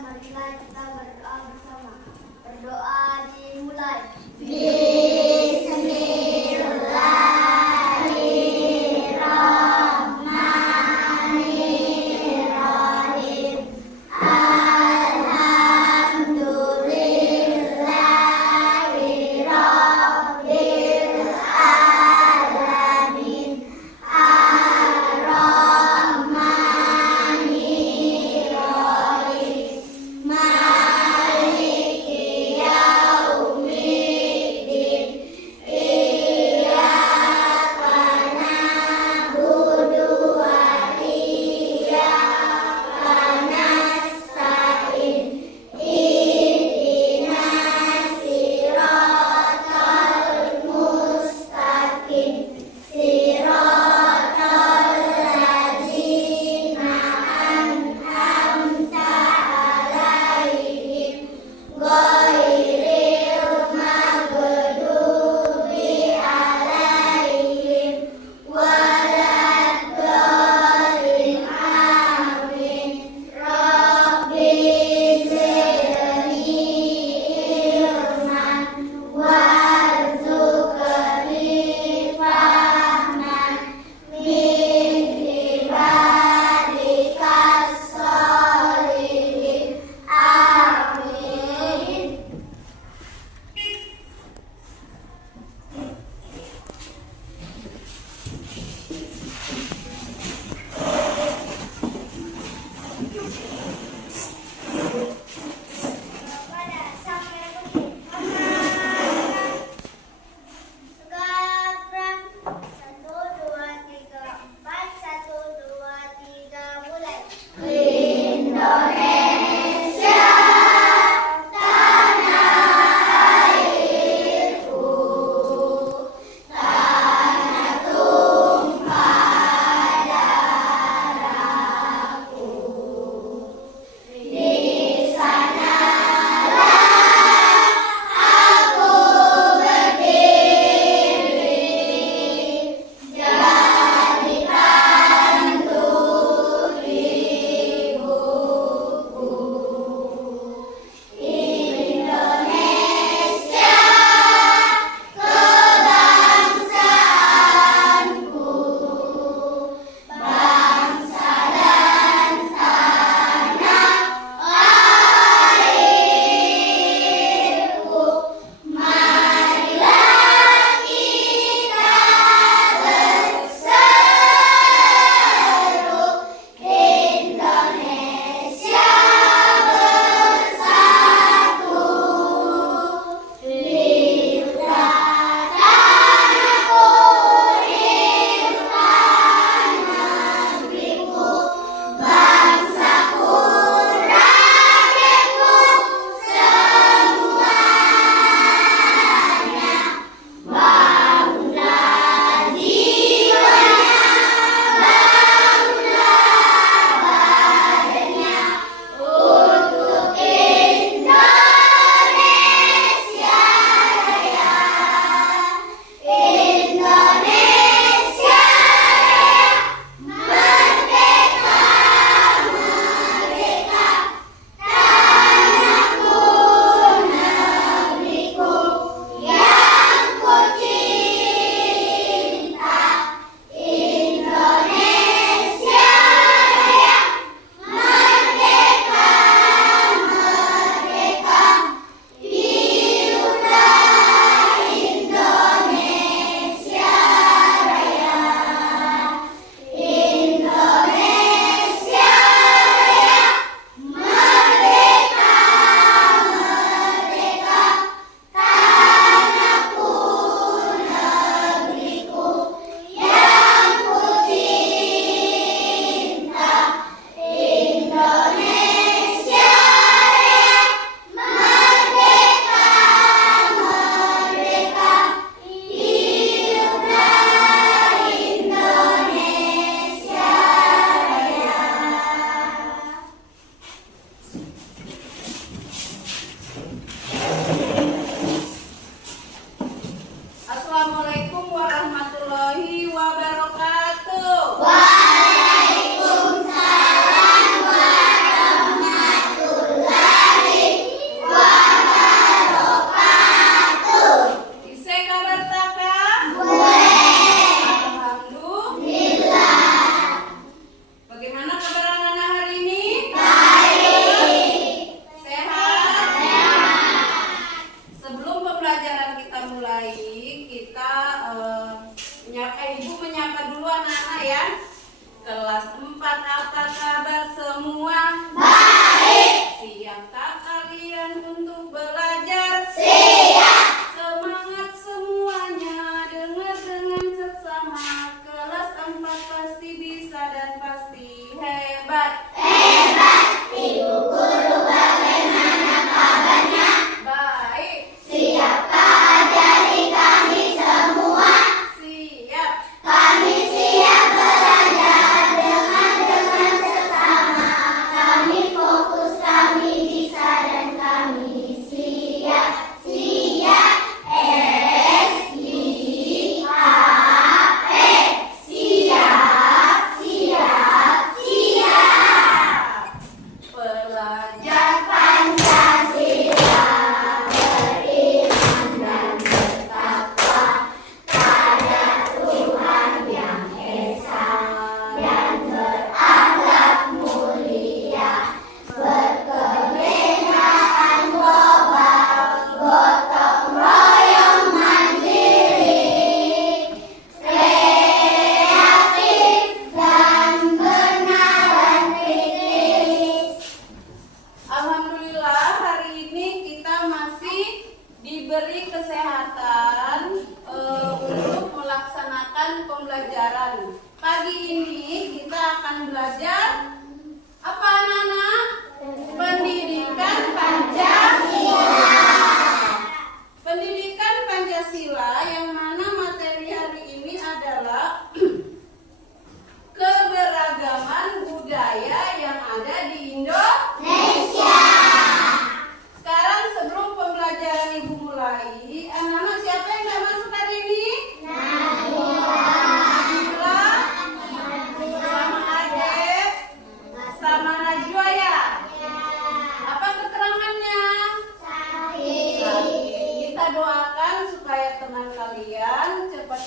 marilah kita berdoa bersama. Berdoa dimulai.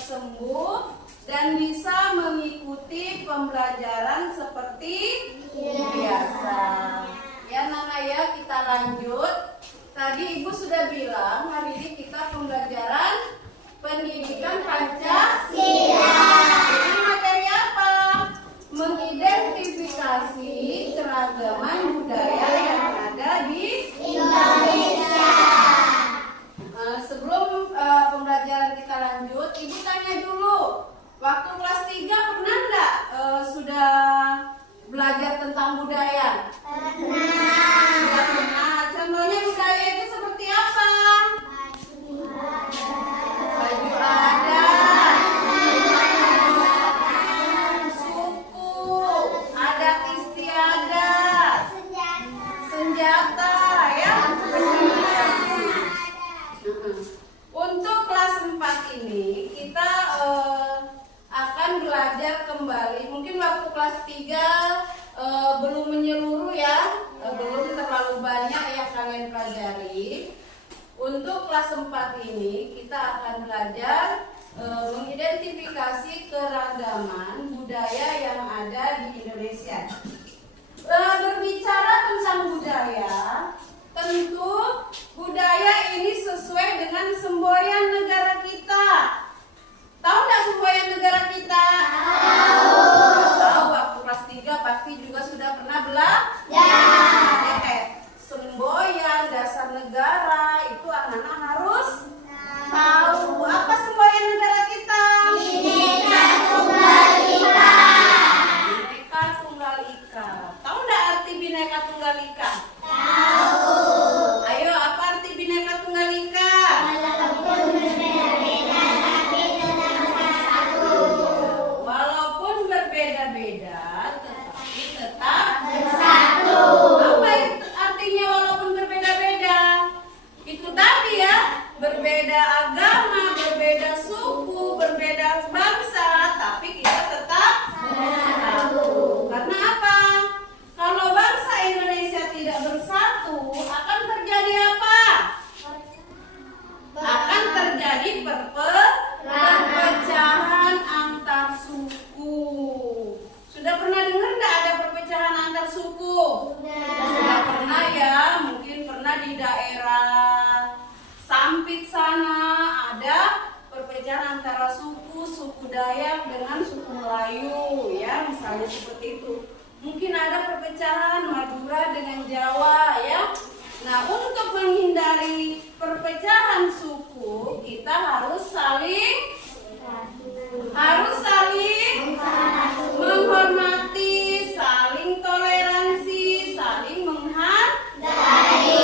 sembuh dan bisa mengikuti pembelajaran seperti biasa. Ya Nana ya, kita lanjut. Tadi Ibu sudah bilang hari ini kita pembelajaran pendidikan Pancasila. Ini materi apa? Mengidentifikasi keragaman budaya yang ada di Indonesia. Sebelum pembelajaran kita lanjut, Ibu tanya dulu, waktu kelas 3 pernah enggak sudah belajar tentang budaya? Sudah pernah. Contohnya budaya itu seperti apa? Baju adat, suku, adat istiadat, senjata, ya. Untuk kelas 4 ini kita akan belajar kembali. Mungkin waktu kelas 3 belum menyeluruh ya, belum terlalu banyak yang kalian pelajari. Untuk kelas 4 ini kita akan belajar mengidentifikasi keragaman budaya yang ada di Indonesia. Berbicara tentang budaya, tentu budaya ini sesuai dengan semboyan negara kita. Tahu nggak semboyan negara kita? Tahu, waktu kelas 3 pasti juga sudah pernah belajar. Semboyan dasar negara itu anak-anak harus tahu. Apa semboyan negara kita? Bhinneka Tunggal Ika. Bhinneka Tunggal Ika. Tahu nggak arti Bhinneka Tunggal Ika? Tahu. Ayo, apa arti Bhinneka Tunggal Ika? Walaupun berbeda-beda, tetapi tetap bersatu. Apa itu artinya walaupun berbeda-beda? Itu tadi ya, berbeda agama, berbeda suku, berbeda bangsa, tapi kita tetap bersatu. Karena apa? Kalau bangsa Indonesia tidak bersatu, akan terjadi apa? Akan terjadi perpecahan antar suku. Sudah pernah dengar nggak ada perpecahan antar suku? Sudah pernah ya, mungkin pernah di daerah Sampit sana ada perpecahan antara suku Dayak dengan suku Melayu ya, misalnya seperti itu. Mungkin ada perpecahan Madura dengan Jawa ya. Nah, untuk menghindari perpecahan suku, kita harus saling menghormati, saling toleransi, saling menghargai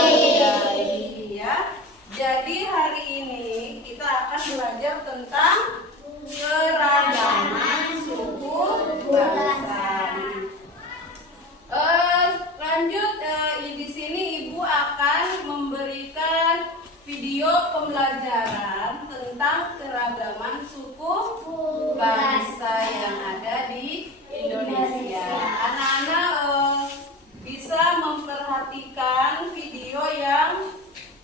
ya. Jadi hari ini kita akan belajar tentang keragaman suku bangsa. Lanjut, di sini Ibu akan memberikan video pembelajaran tentang keragaman suku bangsa yang ada di Indonesia. Anak-anak bisa memperhatikan video yang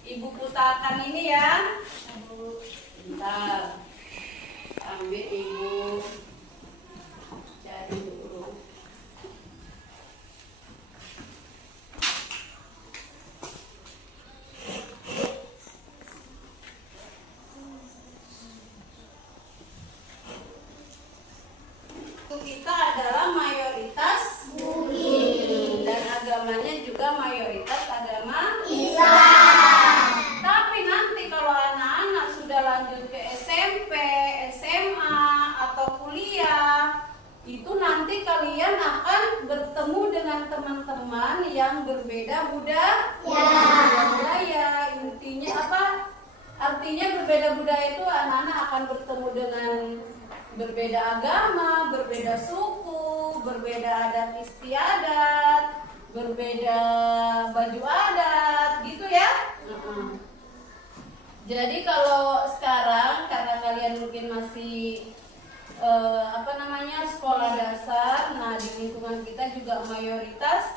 Ibu putarkan ini ya. Bentar, ambil Ibu cari dulu. Kita adalah mayoritas Bugis dan agamanya juga mayoritas agama Islam. Tapi nanti kalau anak-anak sudah lanjut ke SMP, SMA atau kuliah, itu nanti kalian akan bertemu dengan teman-teman yang berbeda budaya. Intinya apa? Artinya berbeda budaya itu anak-anak akan bertemu dengan berbeda agama, berbeda suku, berbeda adat istiadat, berbeda baju adat, gitu ya. Jadi kalau sekarang karena kalian mungkin masih sekolah dasar, nah di lingkungan kita juga mayoritas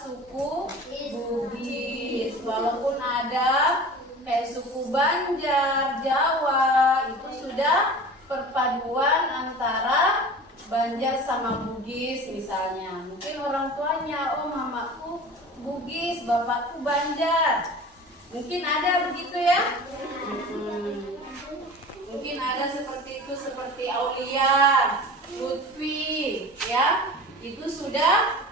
suku Bugis, walaupun ada kayak suku Banjar, Jawa, itu sudah perpaduan antara Banjar sama Bugis misalnya. Mungkin orang tuanya, oh mamaku Bugis, bapakku Banjar. Mungkin ada begitu ya? Mungkin ada seperti itu, seperti Aulia, Lutfi, ya. Itu sudah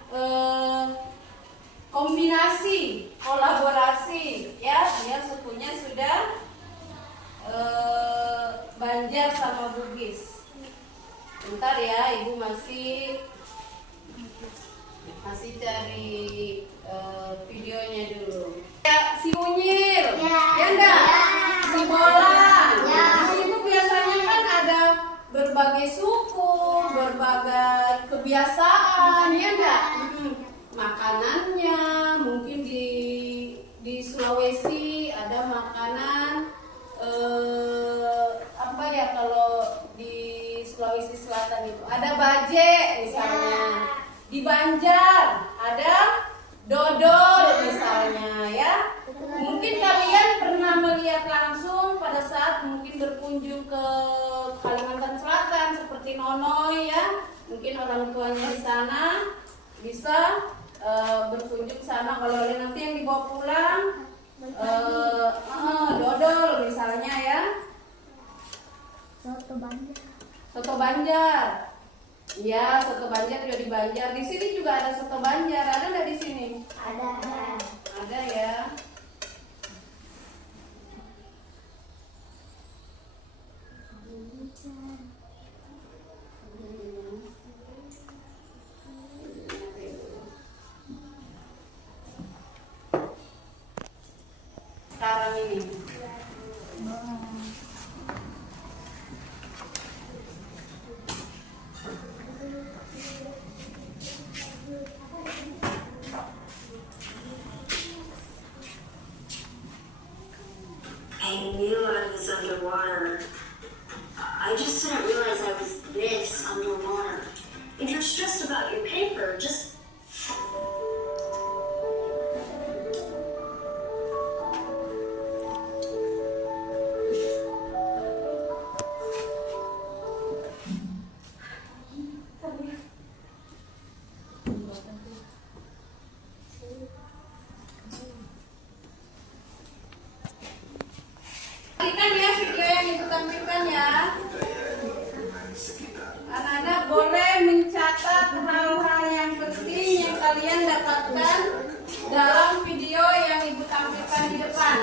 kombinasi, kolaborasi, ya. Dia sukunya sudah Banjar sama Bugis. Bentar ya, ibu masih cari videonya dulu. Ya, si Unyil, ya enggak? Si Bolang. Di situ biasanya kan ada berbagai suku, berbagai kebiasaan, ya enggak? Makanannya mungkin di Sulawesi ada makanan apa ya, kalau di Sulawesi Selatan itu ada baje misalnya. Di Banjar ada dodol misalnya, ya. Mungkin kalian pernah melihat langsung pada saat mungkin berkunjung ke Kalimantan Selatan seperti Nonoy, ya. Mungkin orang tuanya di sana bisa berkunjung sana. Kalau nanti yang dibawa pulang dodol misalnya, ya. Soto Banjar. Iya, soto Banjar juga di Banjar. Di sini juga ada soto Banjar. Ada nggak di sini? Ada. Ada ya. Sekarang ini. I knew I was underwater. I just didn't realize I was this underwater. If you're stressed about your paper, just... Perhatikan ya video yang ibu tampilkan ya. Anak-anak boleh mencatat hal-hal yang penting yang kalian dapatkan dalam video yang ibu tampilkan di depan.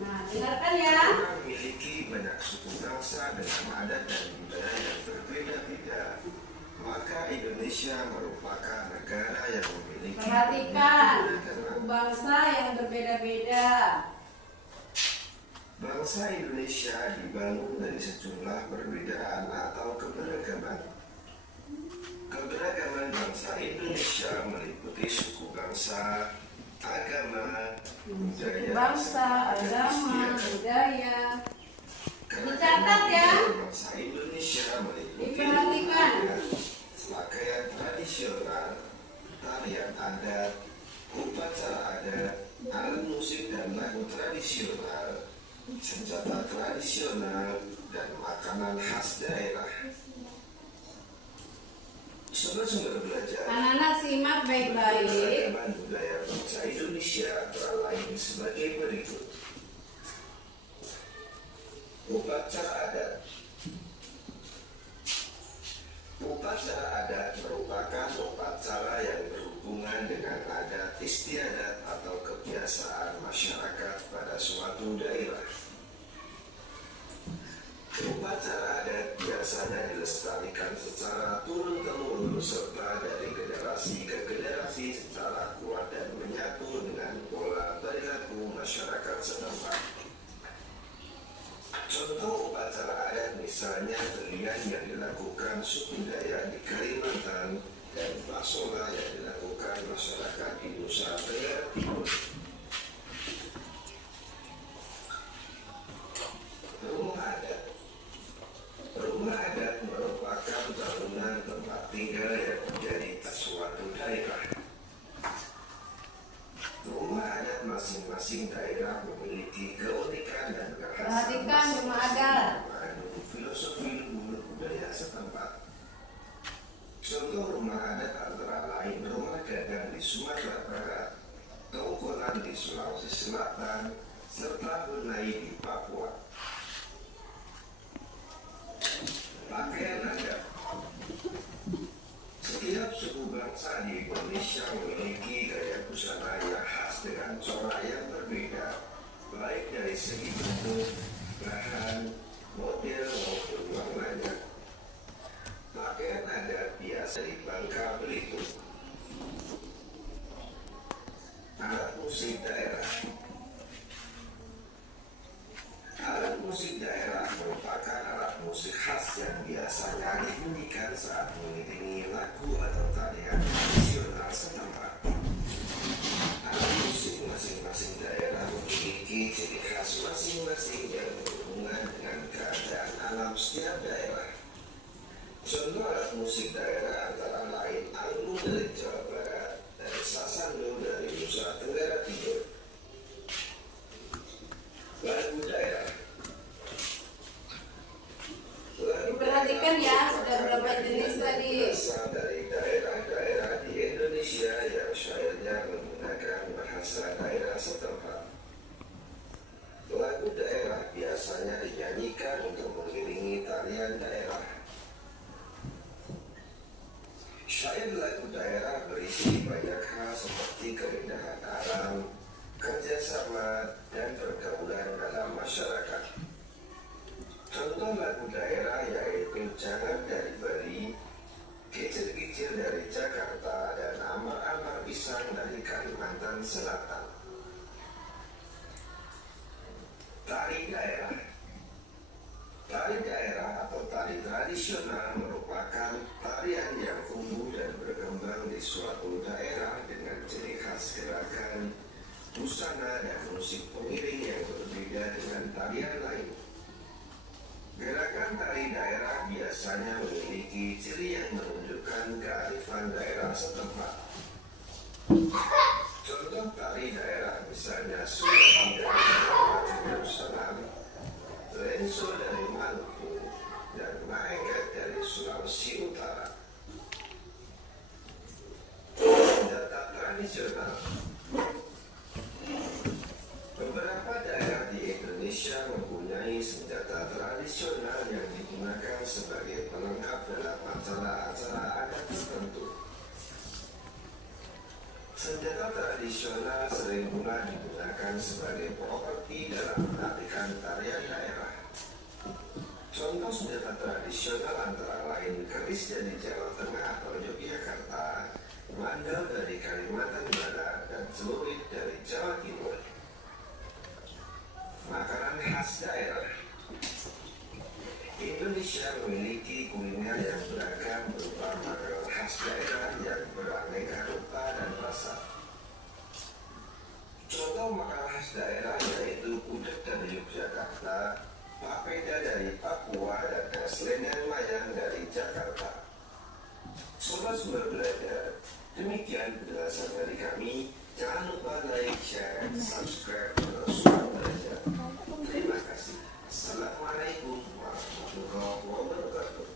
Nah, dengarkan ya. Memiliki banyak suku bangsa dengan adat dan budaya yang berbeda-beda. Maka Indonesia merupakan negara yang memiliki Perhatikan suku bangsa yang berbeda-beda. Bangsa Indonesia dibangun dari sejumlah perbedaan atau keberagaman. Keberagaman bangsa Indonesia meliputi suku bangsa, agama, budaya, Bangsa, agama, budaya. Dicatat ya. Bangsa Indonesia meliputi Diperhatikan. pakaian tradisional, tarian adat, upacara adat, alat musik dan lagu tradisional, senjata tradisional, dan makanan khas daerah. Sumber-sumber belajar Anak-anak simak baik-baik. keberagaman budaya bangsa Indonesia antara lain sebagai berikut. Upacara adat. Upacara adat merupakan upacara yang berhubungan dengan adat istiadat atau kebiasaan masyarakat pada suatu daerah. Upacara adat biasanya dilestarikan secara turun-temurun serta dari generasi ke generasi secara kuat dan menyatu dengan pola perilaku masyarakat setempat. Contoh upacara adat misalnya tarian yang dilakukan suku Dayak di Kalimantan dan pasola yang dilakukan masyarakat di Nusa Tenggara Timur. Rumah adat. Rumah adat merupakan bangunan tempat tinggal yang menjadi suatu daerah. setempat. Contoh rumah adat antara lain rumah gadang di Sumatera Barat, Tongkonan di Sulawesi Selatan, serta Hunai di Papua. Pakaian adat. Setiap suku bangsa di Indonesia memiliki gaya busana yang khas dengan corak yang berbeda, baik dari segi bentuk, bahan, model maupun warnanya. Pakaian adat biasa di Bangka Belitung. Alat musik daerah. Alat musik daerah merupakan alat musik khas yang biasanya dibunyikan saat mengiringi lagu atau tarian tradisional setempat. Alat musik masing-masing daerah memiliki ciri khas masing-masing yang berhubungan dengan keadaan alam setiap daerah. Contoh alat musik daerah antara lain angklung dari Jawa Barat dan sasando dari Nusa Tenggara Timur. Lagu daerah. Diperhatikan ya, sudah berapa jenis tadi? Berasal dari daerah-daerah di Indonesia yang syairnya menggunakan bahasa daerah setempat. Lagu daerah biasanya dinyanyikan untuk mengiringi tarian daerah. Syair lagu daerah berisi banyak hal seperti keindahan alam, kerjasama, dan pergaulan dalam masyarakat. Contoh lagu daerah yaitu Jangan dari Bali, Kicir-kicir dari Jakarta, dan Amar-amar pisang dari Kalimantan Selatan. Tari daerah. Tari daerah atau tari tradisional merupakan tarian yang tumbuh dan berkembang di suatu daerah dengan ciri khas gerakan, busana, dan musik pengiring yang berbeda dengan tarian lain. Gerakan tari daerah biasanya memiliki ciri yang menunjukkan kearifan daerah setempat. Contoh tari daerah misalnya Sulawesi dari Kabupaten Darussalam, Lenso dari Maluku, dan Maengket dari Sulawesi Utara. Senjata tradisional. Beberapa daerah di Indonesia mempunyai senjata tradisional yang digunakan sebagai pelengkap dalam acara-acara adat tertentu. Senjata tradisional sering pula digunakan sebagai properti dalam menarikan tarian daerah. Contoh senjata tradisional antara lain keris dari Jawa Tengah atau Yogyakarta, mandau dari Kalimantan Barat, dan celurit dari Jawa Timur. Makanan khas daerah. Indonesia memiliki kuliner yang beragam berupa makanan khas daerah yang beraneka rupa dan rasa. Contoh makanan khas daerah yaitu gudeg dari Yogyakarta, papeda dari Papua, dan es lendang mayang dari Jakarta. Sobat Sumber Belajar, demikian penjelasan dari kami. Jangan lupa like, share, dan subscribe channel Sumber Belajar. Terima kasih. Assalamualaikum warahmatullahi wabarakatuh.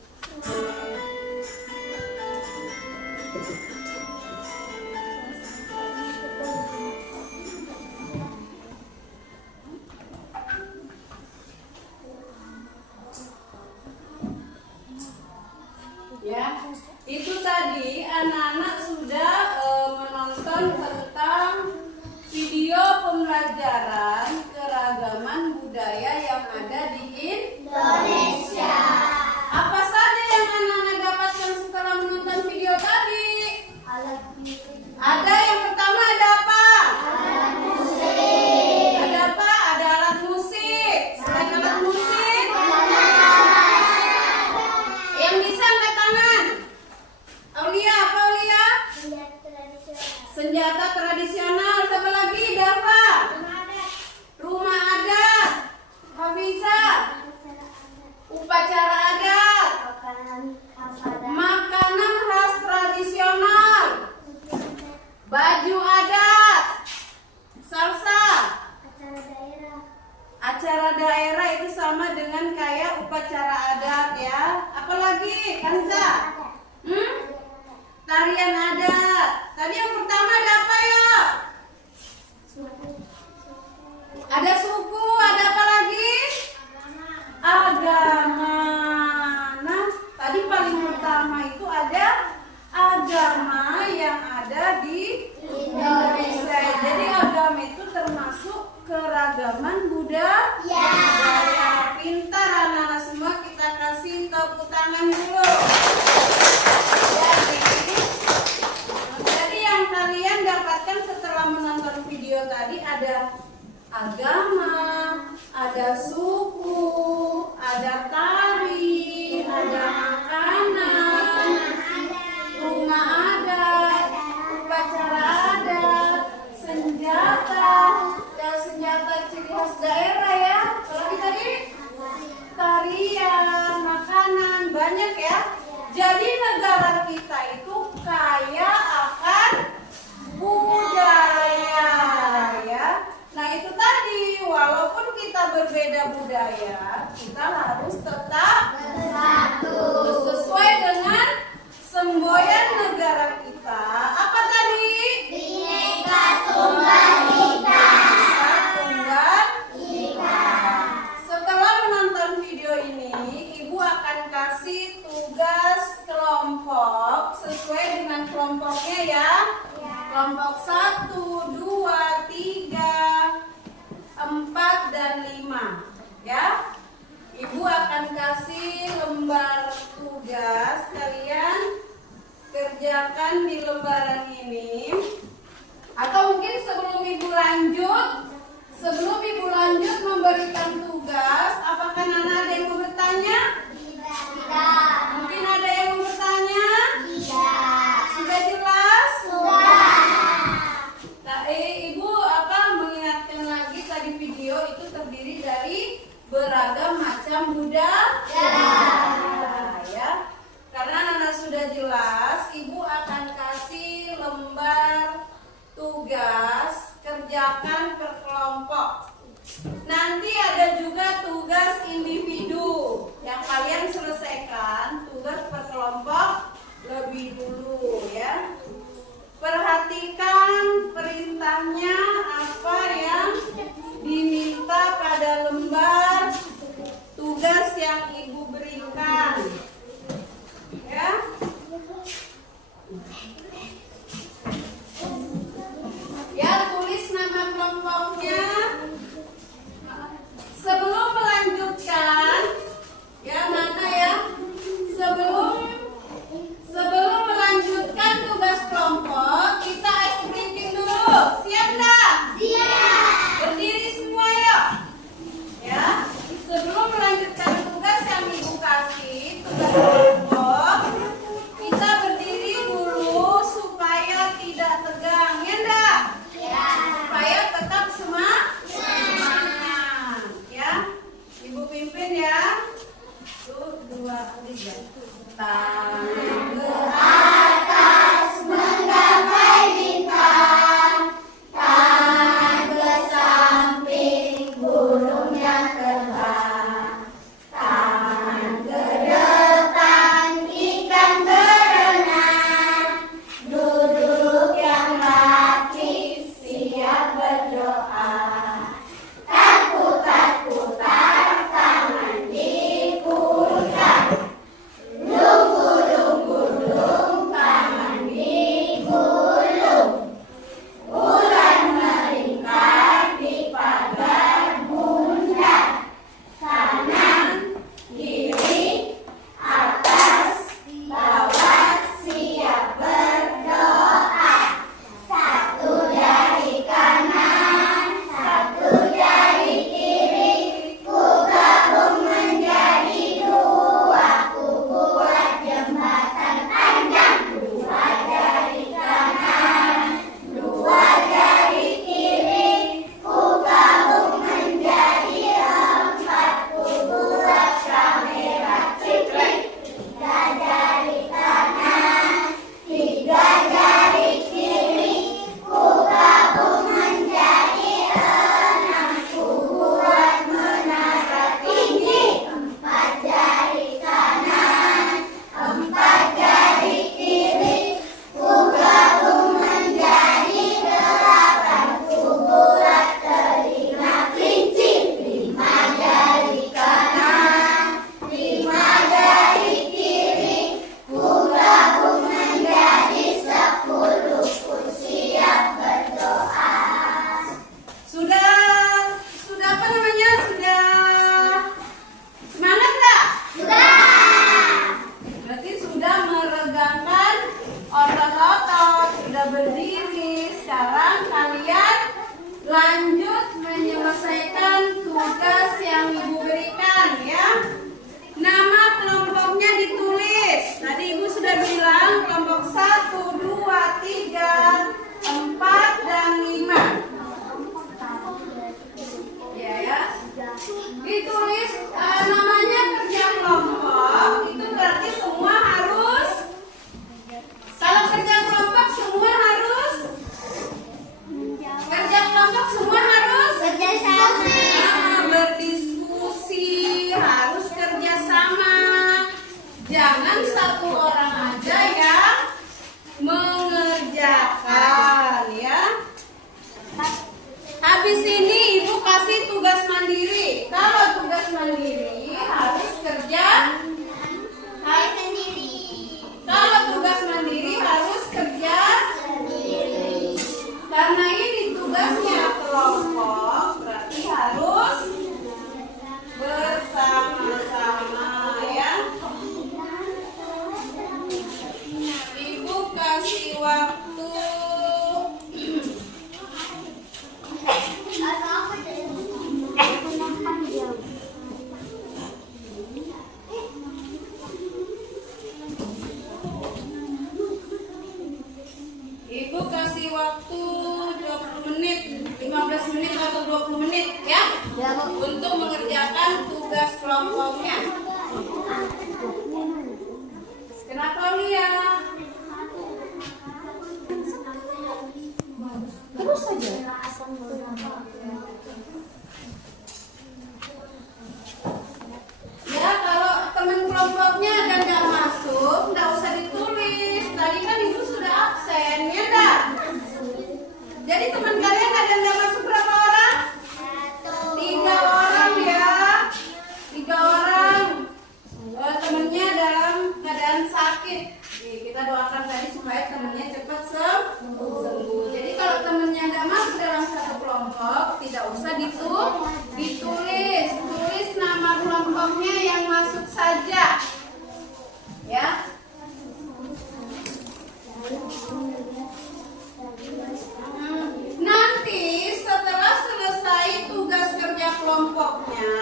Ya, itu tadi anak-anak sudah menonton tentang video pembelajaran keragaman budaya yang ada di Indonesia. Apa saja yang anak-anak dapatkan setelah menonton video tadi? Alat musik. Ada yang pertama ada apa? Alat musik. Ada apa? Ada alat musik. Selain alat musik, yang bisa angkat tangan. Aulia, apa Aulia? Senjata tradisional. Siapa lagi? Dava. Rumah adat. Hafiza. kalian ada? Tadi yang pertama ada apa ya? Ada suku, ada apa lagi? Agama. Nah, tadi paling pertama itu ada agama yang ada di Indonesia. Jadi agama itu termasuk keragaman budaya. Pintar anak-anak semua, kita kasih tepuk tangan dulu. Jadi yang kalian dapatkan setelah menonton video tadi ada agama, ada suku, ada tari, ada makanan, rumah adat, upacara adat, senjata, dan senjata ciri khas daerah ya. Kalau tadi tarian, makanan, banyak ya. Jadi negara kita itu kaya akan budaya ya. Nah itu tadi, walaupun kita berbeda budaya, kita harus tetap bersatu sesuai dengan semboyan negara kita. Apa tadi? Bhinneka Tunggal Ika. Tunggal Ika. Setelah menonton video ini, Ibu akan kasih tugas kelompok sesuai dengan kelompoknya ya. Kelompok 1, 2, 3, 4, dan 5 ya. Ibu akan kasih lembar tugas, kalian kerjakan di lembaran ini. Atau mungkin sebelum Ibu lanjut memberikan tugas, apakah Nana ada yang mau bertanya? Tidak. Mungkin ada yang mau bertanya? Tidak. Sudah jelas? Sudah. Nah, Ibu mengingatkan lagi tadi video itu terdiri dari beragam macam budaya ya. Karena Nana sudah jelas, Ibu akan kasih lembar tugas, kerjakan per kelompok. Nanti ada juga tugas individu yang kalian selesaikan, tugas per kelompok lebih dulu ya. Perhatikan perintahnya apa yang diminta pada lembar tugas yang Ibu berikan. Ya. Ya, tulis nama kelompoknya. Sebelum melanjutkan, ya mana ya? Sebelum melanjutkan tugas kelompok, kita ice breaking dulu. Siap enggak? Siap. Berdiri semua yuk. Ya. Sebelum melanjutkan tugas yang Ibu kasih, tugas kelompok, kita berdiri dulu supaya tidak tegang, ya enggak? Ya. Supaya tetap semangat. Ya. Ibu pimpin ya. 1, 2, 3. Tangan ke Atas menggapai bintang, tangan ke samping burung yang terbang, tangan ke depan ikan berenang, duduk yang rapi siap berdoa. Putar tangan diputar, nunggu lanjut menyelesaikan tugas yang Ibu berikan ya. Nama kelompoknya ditulis. Tadi Ibu sudah bilang kelompok 1, 2, 3, 4, dan 5. Ya. Ditulis namanya kerja kelompok. Itu berarti semua harus. Kalau kerja kelompok semua harus. Kerja kelompok semua harus Kerja sama. berdiskusi, harus kerjasama. Jangan satu orang aja yang mengerjakan ya. Habis ini Ibu kasih tugas mandiri. Kalau tugas mandiri harus kerja Sendiri. Kalau tugas mandiri harus kerja Sendiri. karena ini tugasnya kelompok, berarti harus bersama-sama ya. Ibu kasih waktu Ibu kasih waktu 20 menit, 15 menit atau 20 menit ya, untuk mengerjakan tugas kelompoknya. Kenapa Lia? Terus saja. Ya, kalau teman kelompoknya ada nggak masuk, nggak usah ditulis. Tadi kan Ibu sudah absen, ya enggak? Jadi teman kalian ada yang nggak masuk berapa orang? 3 orang ya. 3 orang. Temennya dalam keadaan sakit. Kita doakan tadi supaya temennya cepat sembuh. Jadi kalau temennya nggak masuk dalam satu kelompok, tidak usah ditulis. Tulis nama kelompoknya yang masuk saja. Ya. Nanti setelah selesai tugas kerja kelompoknya,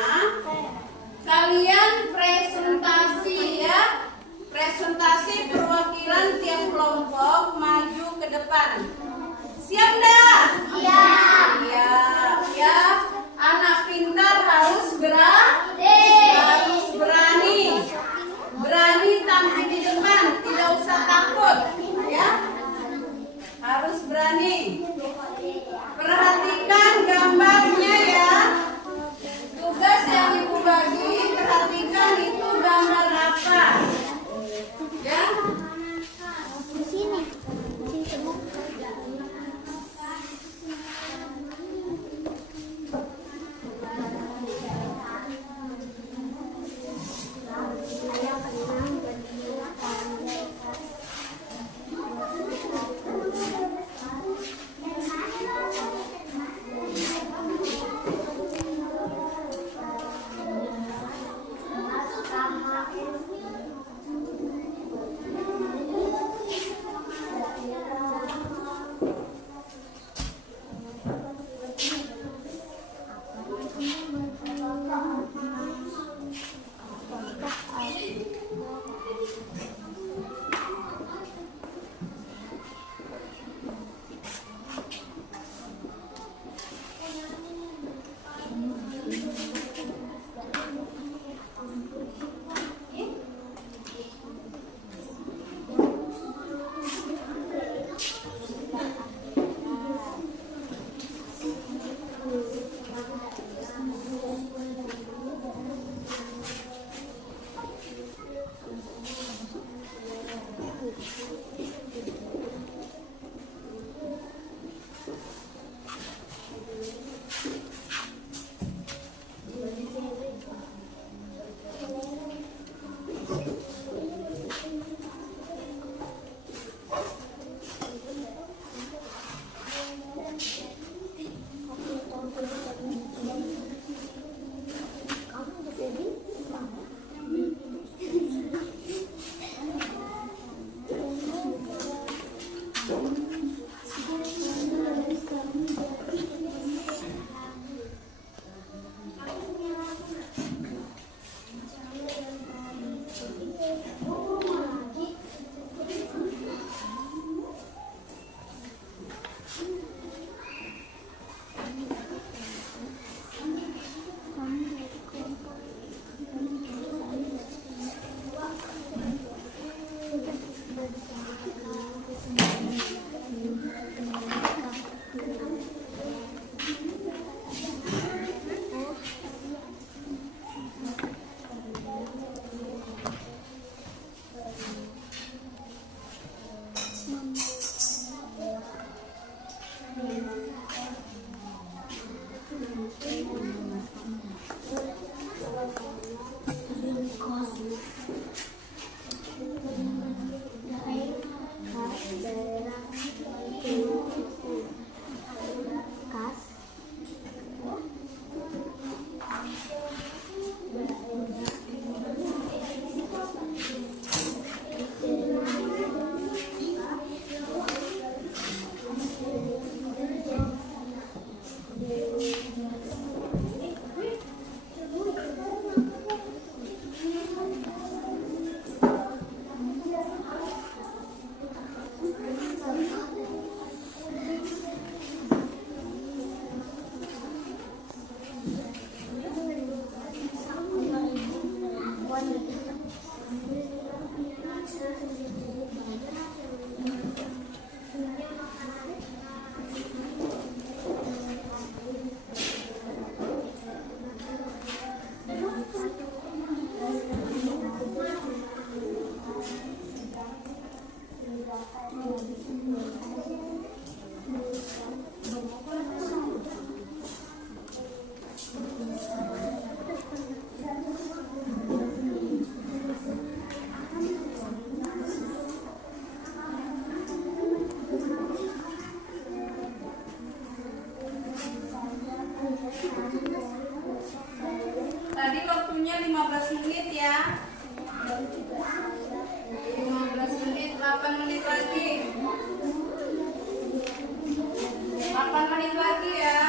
kalian presentasi ya. Presentasi perwakilan tiap kelompok maju ke depan. Siap enggak? Siap. Siap. Ya. Anak pintar harus berani. Berani tampil di depan, tidak usah takut, ya. Harus berani. Perhatikan gambarnya ya. Tugas yang Ibu bagi, perhatikan itu gambar apa. Ya. Di sini. Tadi waktunya 15 menit ya. 15 menit, 8 menit lagi. 8 menit lagi ya.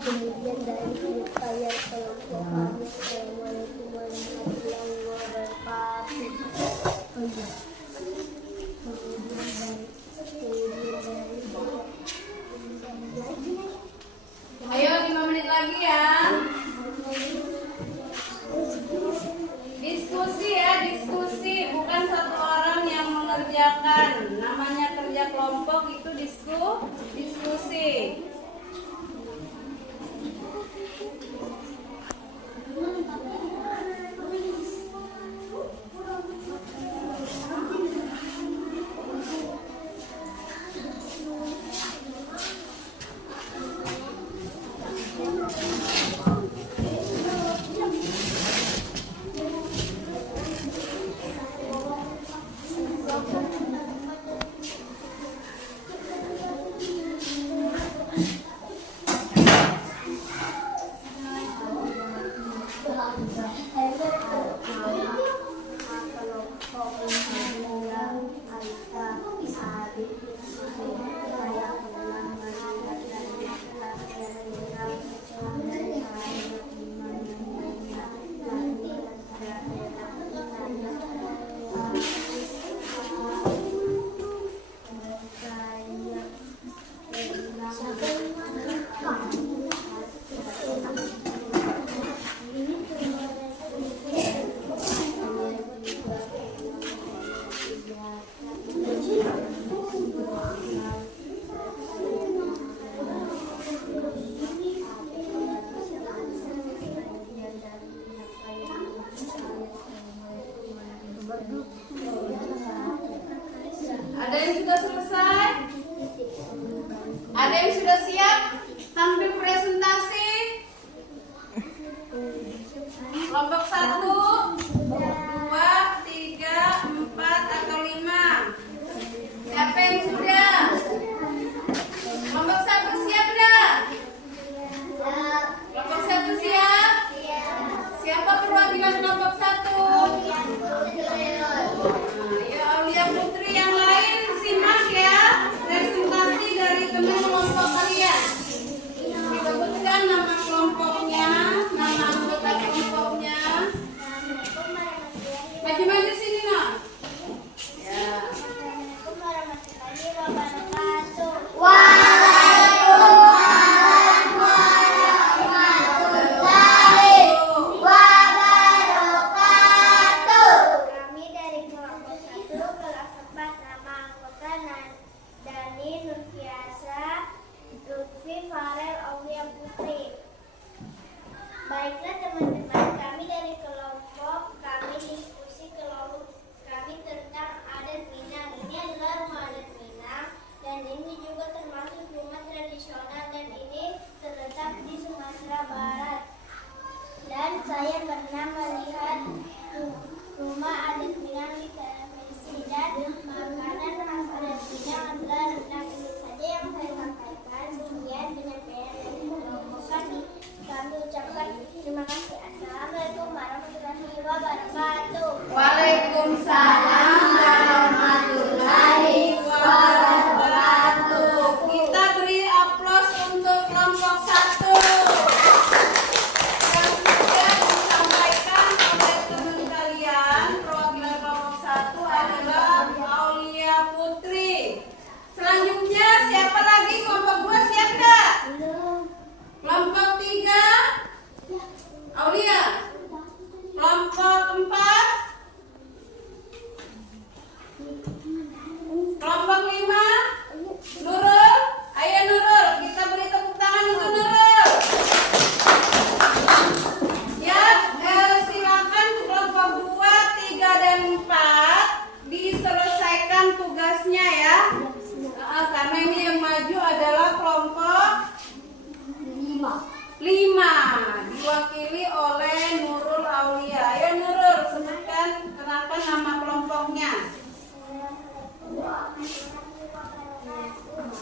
Kemudian dari layar kelompok Assalamualaikum warahmatullahi wabarakatuh. Ayo 5 menit lagi ya. Diskusi ya, diskusi. Bukan satu orang yang mengerjakan. Namanya kerja kelompok itu diskusi. Ada yang sudah selesai? Ada yang sudah siap tampil presentasi? Kelompok 1, 2, 3, 4 atau 5? Siapa yang sudah? Kelompok 1 siap enggak? Kelompok 1 siap? Siapa perwakilan kelompok 1? Ya Aulia Putri, yang lain simak ya presentasi dari teman kelompok kalian. Disebutkan nama kelompoknya, nama anggota kelompoknya. Maju-maju sini, Noh. Ya. Kami dari kelompok 1 kelas 4, nama anggota Dani Nurkiasa, Lutfi, Farel, Aulia Putri. Baiklah teman-teman, kami dari kelompok kami diskusi kelompok kami tentang adat Minang. Ini adalah rumah adat Minang dan ini juga termasuk rumah tradisional dan ini terletak di Sumatera Barat. Dan saya pernah melihat rumah adat Minang di televisi dan makanan khas adat Minang adalah rendang. Ini saja yang saya sampaikan. Sekian dengan PR dari kelompok kami. Kami ucapkan terima kasih. Assalamualaikum warahmatullahi wabarakatuh. Waalaikumsalam warahmatullahi wabarakatuh. Kita beri aplaus untuk kelompok 1 yang sudah disampaikan oleh teman kalian. Perwakilan kelompok 1 adalah Aulia Putri. Selanjutnya siapa lagi? Kelompok 2 siap nggak? Kelompok 3 Aulia. Kelompok 4 kelompok 5 Nurul. Ayo Nurul, kita beri tepuk tangan untuk Nurul. Ya, silakan kelompok 2, 3 dan 4 diselesaikan tugasnya ya. Karena ini yang maju adalah kelompok 5 diwakili oleh Nurul Aulia. Ayo Nurul, sebutkan, kenalkan nama kelompoknya.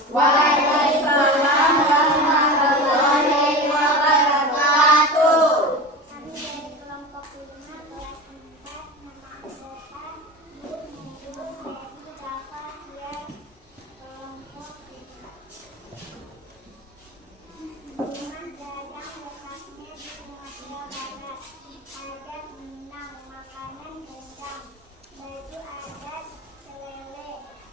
Waalaikumsalam warahmatullahi wabarakatuh. Kami dari kelompok 5 kelas 4, nama anggota kelompok 5. Rumah Dadang letaknya di Sumatera Barat. Adat Minang, makanan rendang, baju adat selele,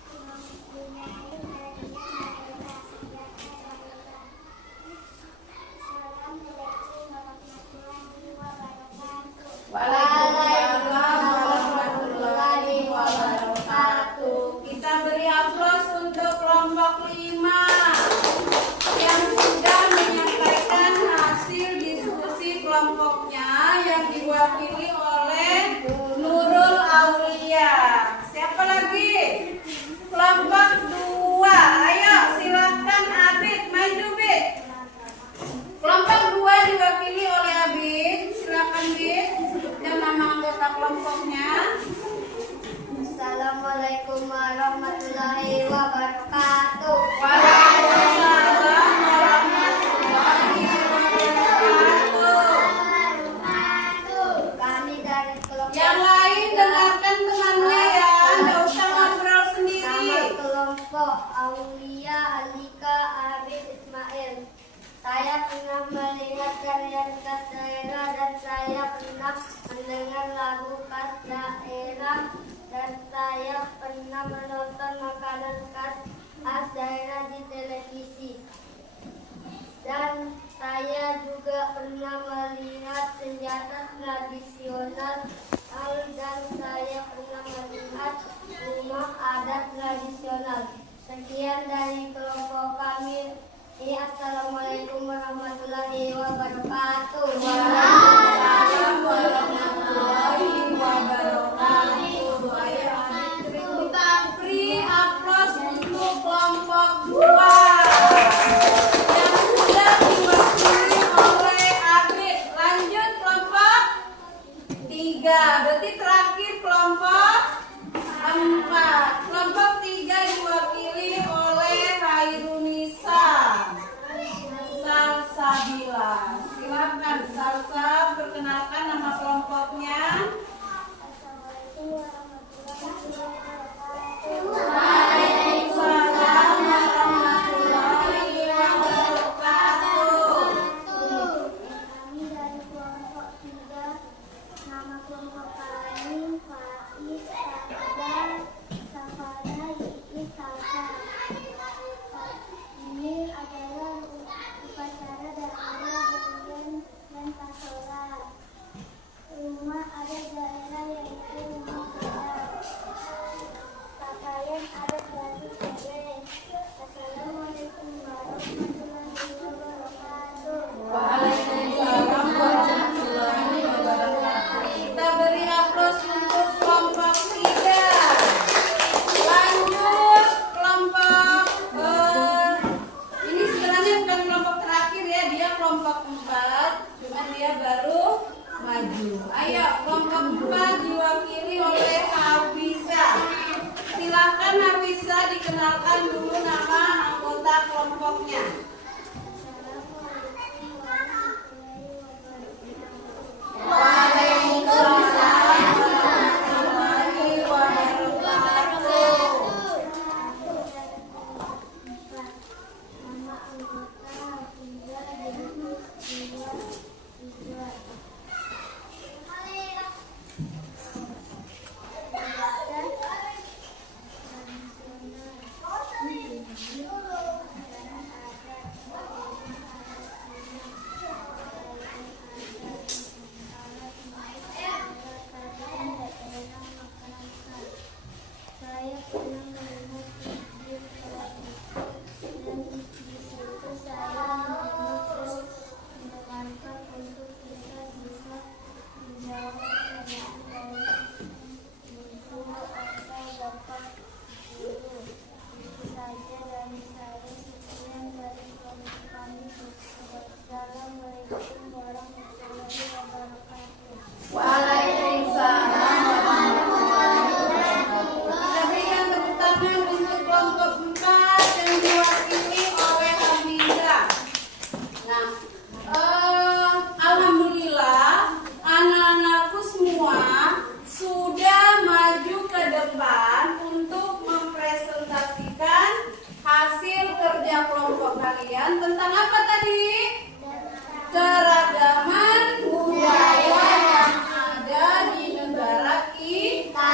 mempunyai hadiah adalah sejahtera. Assalamualaikum warahmatullahi wabarakatuh. Waalaikumsalam warahmatullahi wabarakatuh. Kita beri aplaus untuk kelompok 5 yang sudah menyampaikan hasil diskusi kelompoknya yang diwakili oleh Nurul Aulia. Siapa lagi? Kelompok 2. Ayo silakan Abid, maju Bid. Kelompok 2 diwakili oleh Abid. Silakan Bid, sebutkan nama anggota kelompoknya. Assalamualaikum warahmatullahi wabarakatuh. Waalaikumsalam warahmatullahi wabarakatuh. Kami dari kelompok Yang lain dengarkan temannya ya, nggak usah ngobrol Nama sendiri. kelompok Aulia, Alika, Arif, Ismail. Saya pernah melihat tarian khas daerah dan saya pernah mendengar lagu khas daerah dan saya pernah menonton makanan khas daerah di televisi. Dan saya juga pernah melihat senjata tradisional dan saya pernah melihat rumah adat tradisional. Sekian dari kelompok kami. Assalamualaikum warahmatullahi wabarakatuh. Waalaikumsalam warahmatullahi wabarakatuh. Ayo, kita beri semuanya. Waalaikumsalam warahmatullahi wabarakatuh. Nama anggota Hafizah Yunus Jiwa Hijrah. Saya pernah melihat video televisi dan di situ saya mendengarkan untuk kita bisa menjawab pertanyaan dari ibu atau bapak guru. Itu saja dari saya. Sekian dari kami. Wassalamualaikum warahmatullahi wabarakatuh. Waalaikumsalam warahmatullahi wabarakatuh. Kita berikan tepuk tangan untuk kelompok 4 yang diwakili oleh Hamidah. Nah, alhamdulillah anak-anakku semua sudah maju ke depan untuk mempresentasikan hasil kerja kelompok kalian tentang apa tadi? Keragaman budaya yang ada di negara kita.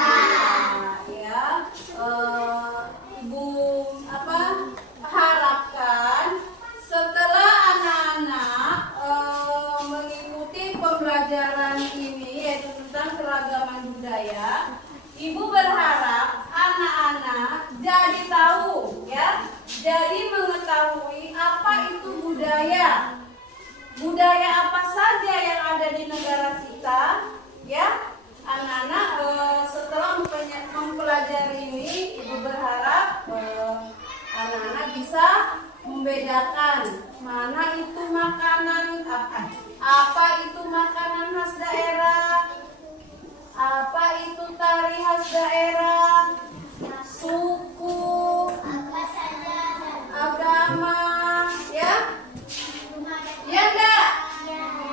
Ya, Ibu harapkan setelah anak-anak mengikuti pembelajaran ini yaitu tentang keragaman budaya, Ibu berharap anak-anak jadi tahu ya, jadi mengetahui apa itu budaya. Budaya apa saja yang ada di negara kita, ya, anak-anak setelah mempelajari ini, Ibu berharap anak-anak bisa membedakan mana itu makanan apa itu makanan khas daerah, apa itu tari khas daerah, suku, Apa saja agama, ya. Ya enggak?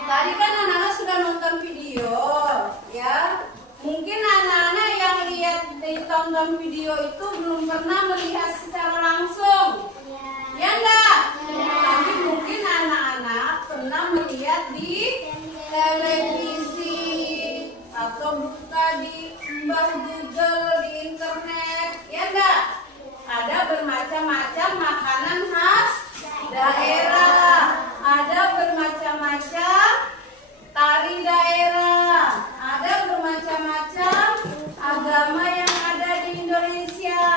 Tadi kan anak-anak sudah nonton video, ya. Mungkin anak-anak yang lihat ditonton video itu belum pernah melihat secara langsung. Ya enggak? Tapi mungkin anak-anak pernah melihat di televisi atau buka di Google di internet. Ya enggak? Ada bermacam-macam makanan khas daerah. Ada bermacam-macam tari daerah, ada bermacam-macam agama yang ada di Indonesia,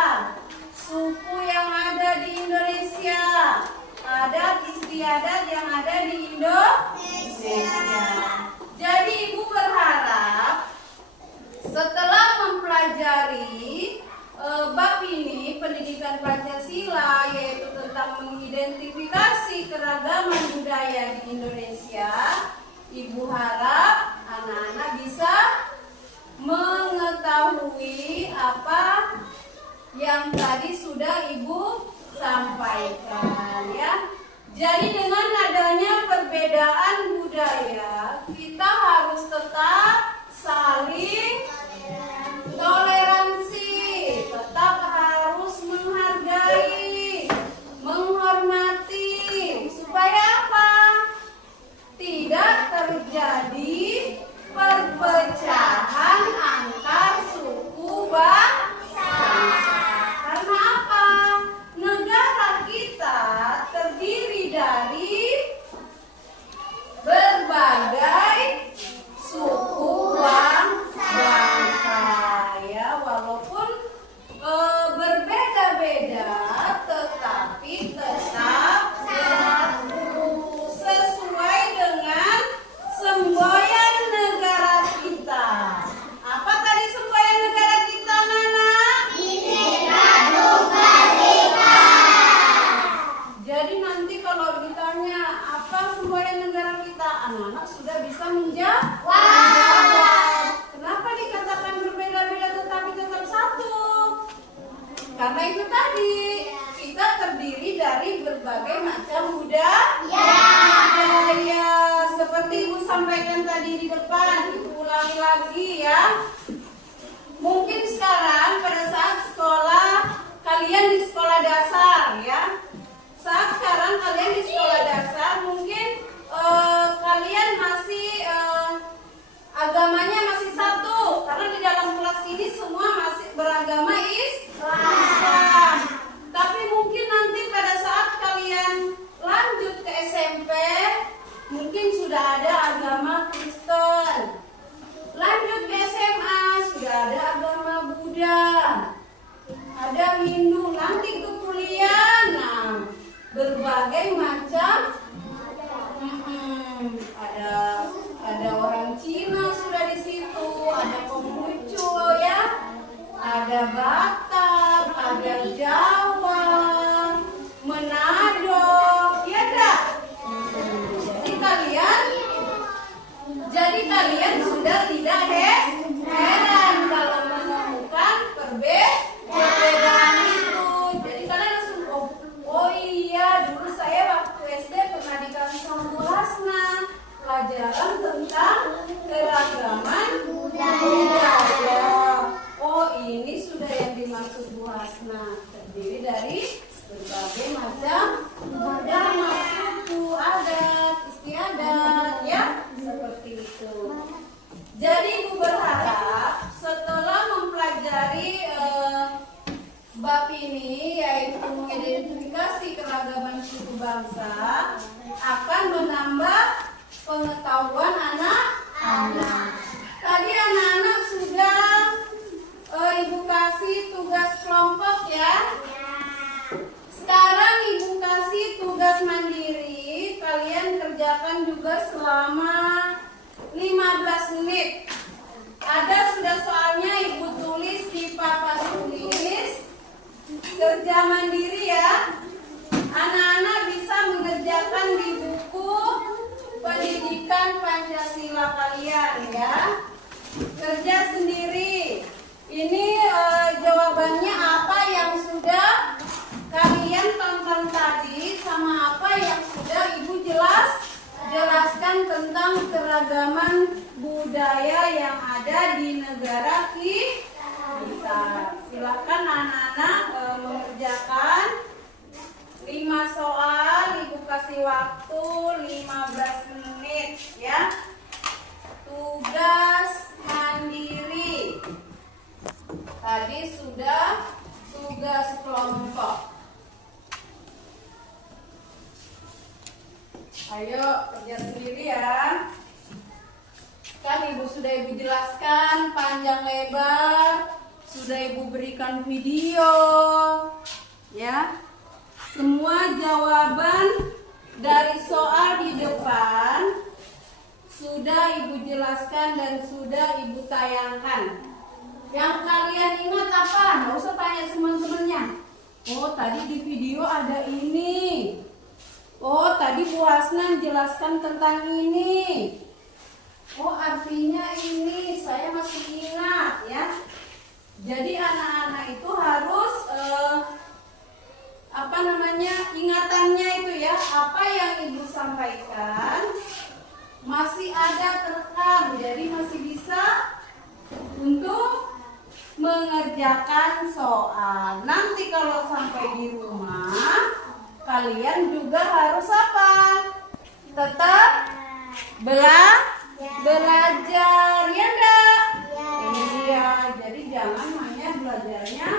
suku yang ada di Indonesia, adat istiadat yang ada di Indonesia. Jadi Ibu berharap setelah mempelajari bab ini, pendidikan Pancasila, yaitu tentang mengidentifikasi keragaman budaya di Indonesia, Ibu harap anak-anak bisa mengetahui apa yang tadi sudah Ibu sampaikan, ya. Jadi dengan adanya perbedaan budaya, kita harus tetap saling toleransi, tetap harus menghargai, menghormati, supaya apa? Tidak terjadi perpecahan antar suku bangsa. Karena apa? Negara kita terdiri dari berbagai suku bangsa, ya, walaupun berbeda-beda, tetapi tetap satu, sesuai dengan semboyan negara kita. Apa tadi semboyan negara kita, Nana? Bhinneka Tunggal Ika. Jadi nanti kalau ditanya apa semboyan negara kita, anak-anak sudah bisa menjawab. Kenapa dikatakan berbeda-beda tetapi tetap satu? Karena itu tadi kita terdiri dari berbagai macam budaya. Seperti Ibu sampaikan tadi di depan, Ibu ulangi lagi ya. Mungkin sekarang pada saat sekolah, kalian di sekolah dasar ya. Saat sekarang kalian di sekolah dasar, mungkin kalian masih agamanya masih satu. Karena di dalam kelas ini semua masih beragama Islam. Tapi mungkin nanti pada saat kalian lanjut ke SMP, mungkin sudah ada agama Kristen. Lanjut ke SMA, sudah ada agama Buddha, ada Hindu. Nanti ke kuliah, nah berbagai macam. Ada orang Cina sudah di situ, ada Konghucu ya, ada Batak, ada Jawa, Manado, ya dah. Jadi kalian sudah tidak heran kalau menemukan perbedaan itu. Jadi kalian langsung oh iya, dulu saya waktu SD pernah dikasih sama Bu Hasna pelajaran tentang keragaman budaya. Oh ini sudah yang dimaksud Bu Hasna, terdiri dari berbagai macam agama, suku, adat, istiadat ya, seperti itu. Jadi Ibu berharap setelah mempelajari bab ini, yaitu mengidentifikasi keragaman suku bangsa, akan menambah pengetahuan anak-anak. Tadi anak-anak sudah Ibu kasih tugas kelompok ya. Sekarang Ibu kasih tugas mandiri. Kalian kerjakan juga selama 15 menit. Ada sudah soalnya Ibu tulis di papan tulis. Kerja mandiri ya. Anak-anak bisa mengerjakan di buku pendidikan Pancasila kalian ya. Kerja sendiri. Ini jawabannya apa yang sudah kalian tonton tadi sama apa yang sudah Ibu jelaskan tentang keragaman budaya yang ada di negara kita. Silakan anak-anak mengerjakan 5 soal. Ibu kasih waktu 15 menit ya. Tugas mandiri. Tadi sudah tugas kelompok. Ayo kerja sendiri ya. Kan Ibu sudah Ibu jelaskan panjang lebar, sudah Ibu berikan video ya. Semua jawaban dari soal di depan sudah Ibu jelaskan dan sudah Ibu tayangkan. Yang kalian ingat apa? Nggak usah tanya teman-temannya. Oh tadi di video ada ini. Oh tadi Bu Hasna jelaskan tentang ini. Oh artinya ini, saya masih ingat ya. Jadi anak-anak itu harus ingatannya itu ya, apa yang Ibu sampaikan masih ada terekam, jadi masih bisa untuk mengerjakan soal. Nanti kalau sampai di rumah kalian juga harus apa? Tetap belajar, ya enggak? Iya, jadi jangan hanya belajarnya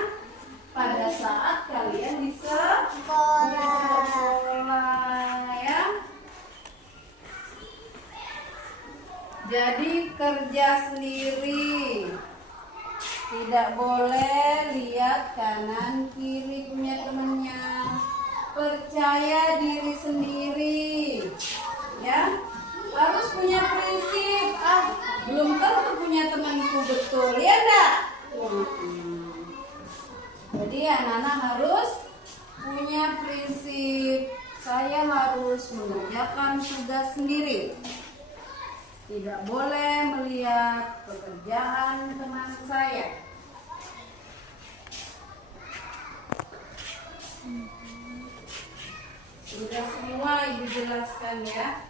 pada saat kalian di sekolah ya. Jadi kerja sendiri. Tidak boleh lihat kanan kiri punya temannya. Percaya diri sendiri. Ya. Harus punya prinsip. Belum tentu punya temanku betul, ya enggak? Jadi anak-anak harus punya prinsip. Saya harus mengerjakan tugas sendiri. Tidak boleh melihat pekerjaan teman saya. Sudah semua Ibu jelaskan ya.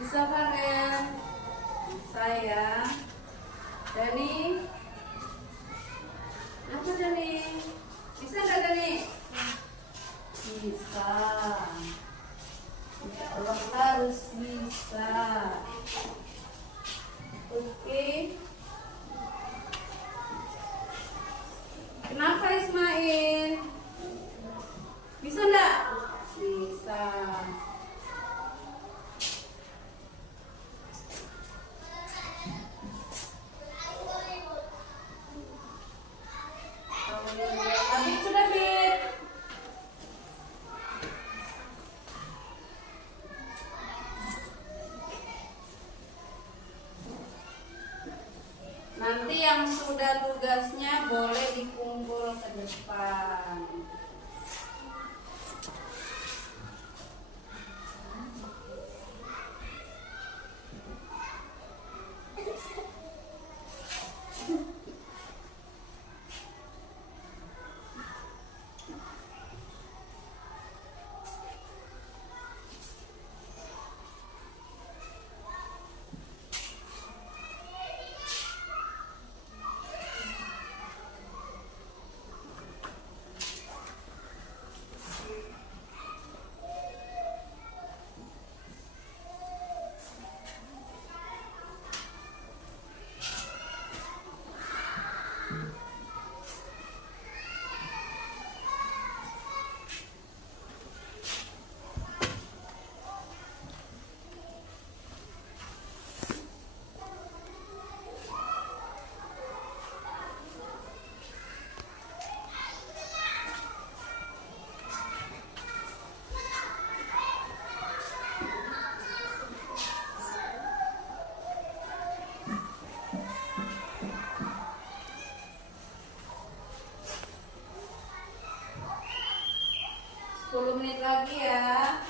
Bisa Farel? Saya Dani. Apa Dani? Bisa nggak Dani? Bisa. Ya Allah harus bisa. Oke. Kenapa Ismail? Bisa nggak? Bisa. Habis sudah Bit. Nanti yang sudah tugasnya boleh dikumpul ke depan. Menit lagi ya.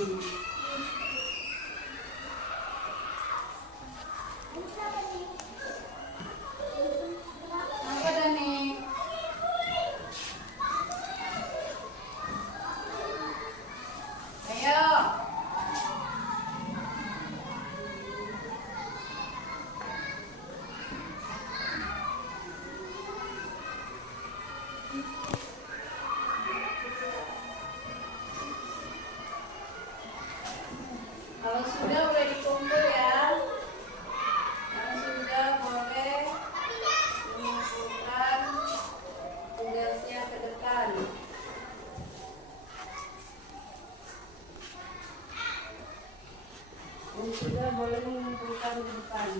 Apa Dani? Ayo. Kalau sudah boleh dikumpul ya. Kalau sudah boleh mengumpulkan tugasnya ke depan. Kalau sudah boleh mengumpulkan ke depan.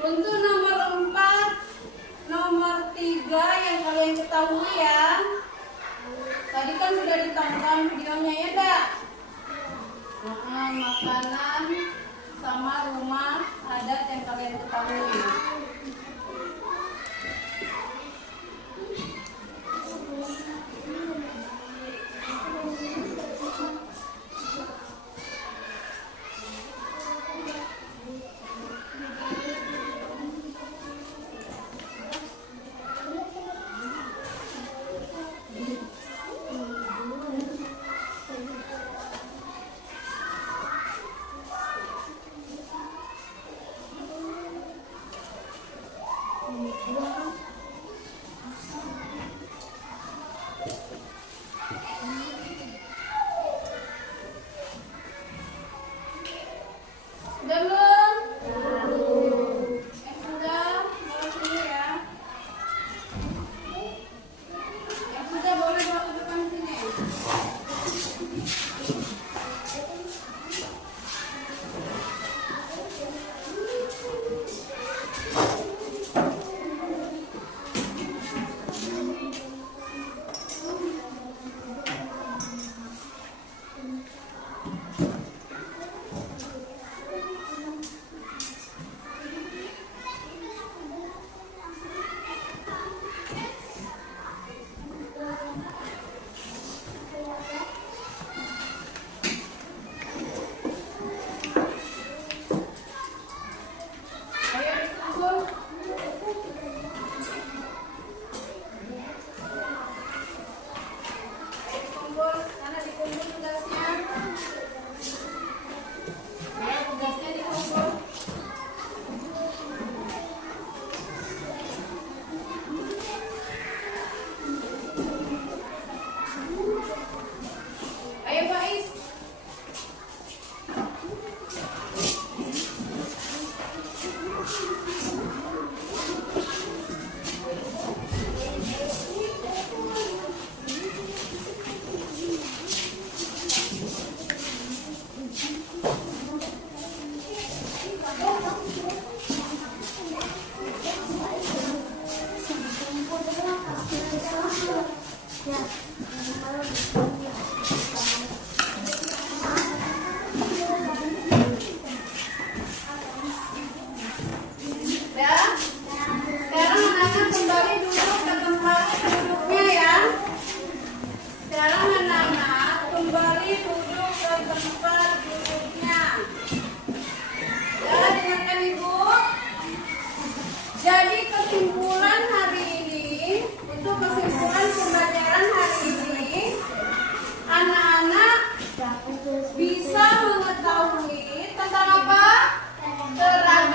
Untuk nomor 4, nomor 3 yang kalian ketahui ya. Tadi kan sudah ditonton videonya ya, Dak? Makanan sama rumah adat yang kalian ketahui.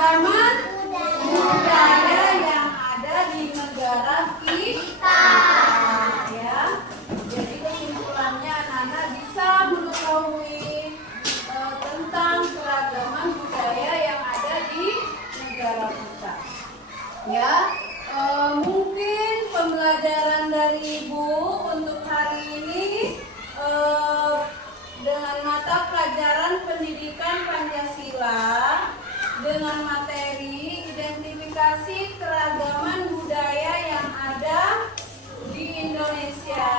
keragaman budaya yang ada di negara kita. Ya. Jadi kesimpulannya anak-anak bisa mengetahui tentang keragaman budaya yang ada di negara kita. Ya, mungkin pembelajaran dari Ibu untuk hari ini dengan mata pelajaran pendidikan Pancasila dengan materi identifikasi keragaman budaya yang ada di Indonesia.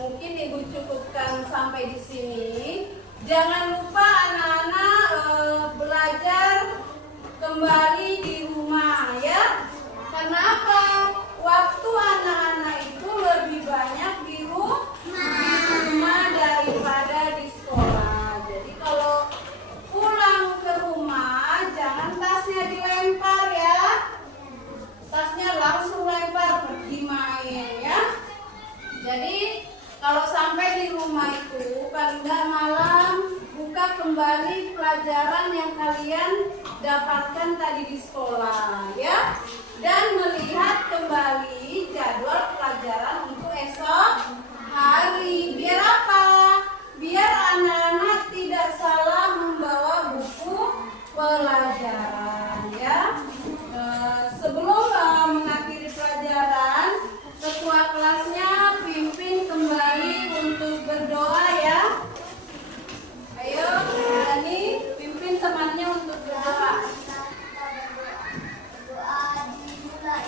Mungkin Ibu cukupkan sampai di sini. Jangan lupa anak-anak belajar kembali di rumah ya. Kenapa? Waktu anak-anak itu lebih banyak di rumah daripada di sekolah. Jadi kalau pulang ke rumah jangan tasnya dilempar ya. Tasnya langsung lempar pergi main ya. Jadi kalau sampai di rumah itu paling nggak malam buka kembali pelajaran yang kalian dapatkan tadi di sekolah ya, dan melihat kembali jadwal pelajaran untuk esok hari. Biar apa? Biar anak-anak tidak salah membawa buku pelajaran ya. Sebelum mengakhiri pelajaran, ketua kelasnya pimpin kembali untuk berdoa ya. Ayo, Dani, pimpin temannya untuk berdoa. Doa dimulai.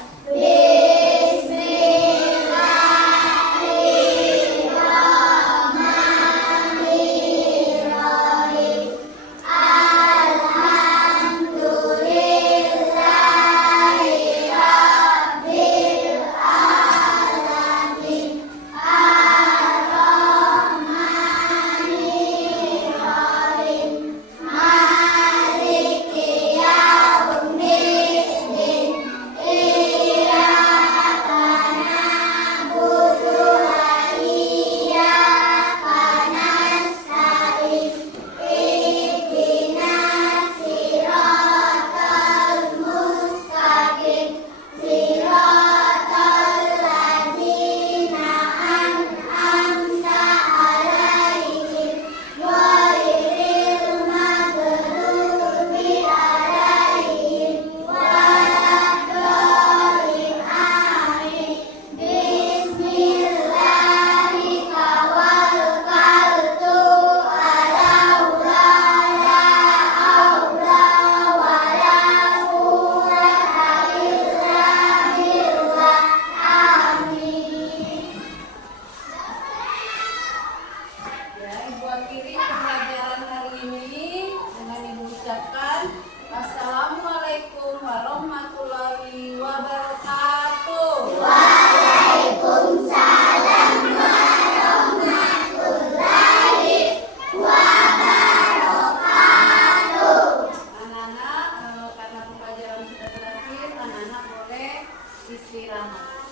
Assalamualaikum warahmatullahi wabarakatuh. Waalaikumsalam warahmatullahi wabarakatuh. Anak-anak, karena pembelajaran sudah berakhir, anak-anak boleh istirahat.